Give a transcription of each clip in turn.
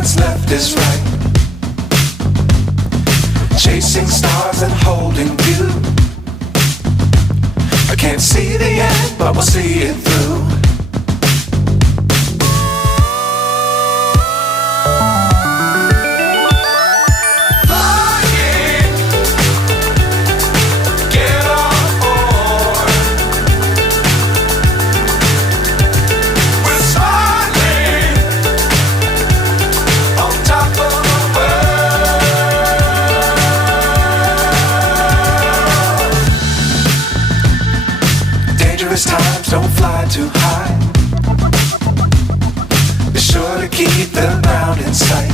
what's left is right. Chasing stars and holding you. I can't see the end, but we'll see it through. Times don't fly too high. Be sure to keep the ground in sight.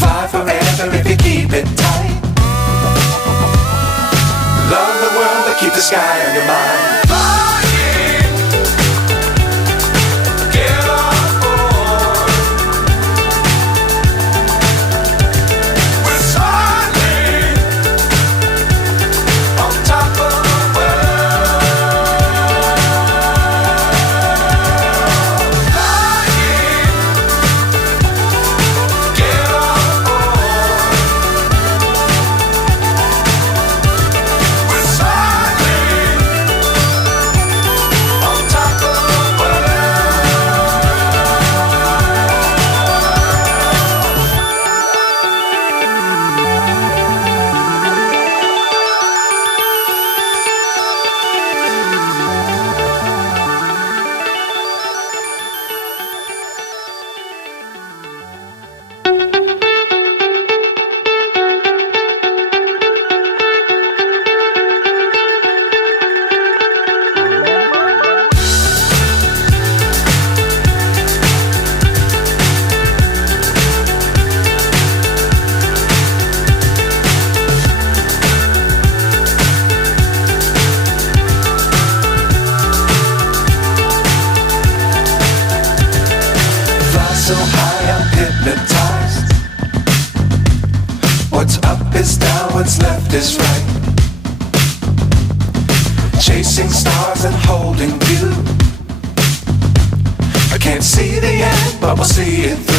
Fly forever if you keep it tight. Love the world but keep the sky on your mind. So high I'm hypnotized. What's up is down, what's left is right. Chasing stars and holding you. I can't see the end, but we'll see it through.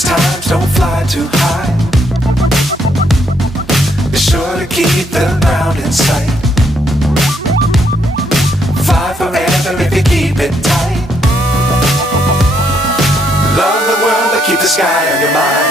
Times don't fly too high. Be sure to keep the ground in sight. Fly forever if you keep it tight. Love the world but keep the sky on your mind.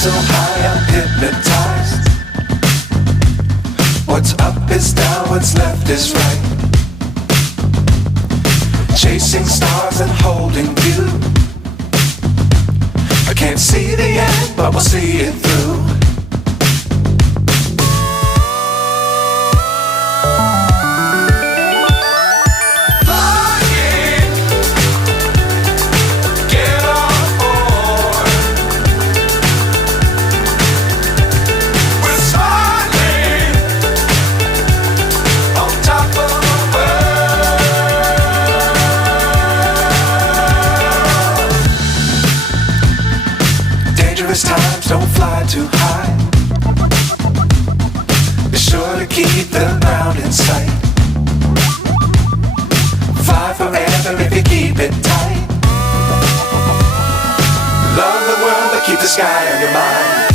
So high I'm hypnotized. What's up is down, what's left is right. Chasing stars and holding you. I can't see the end, but we'll see it through. Flying, get on. don't fly too high. Be sure to keep the ground in sight. Fly forever if you keep it tight. Love the world but keep the sky on your mind.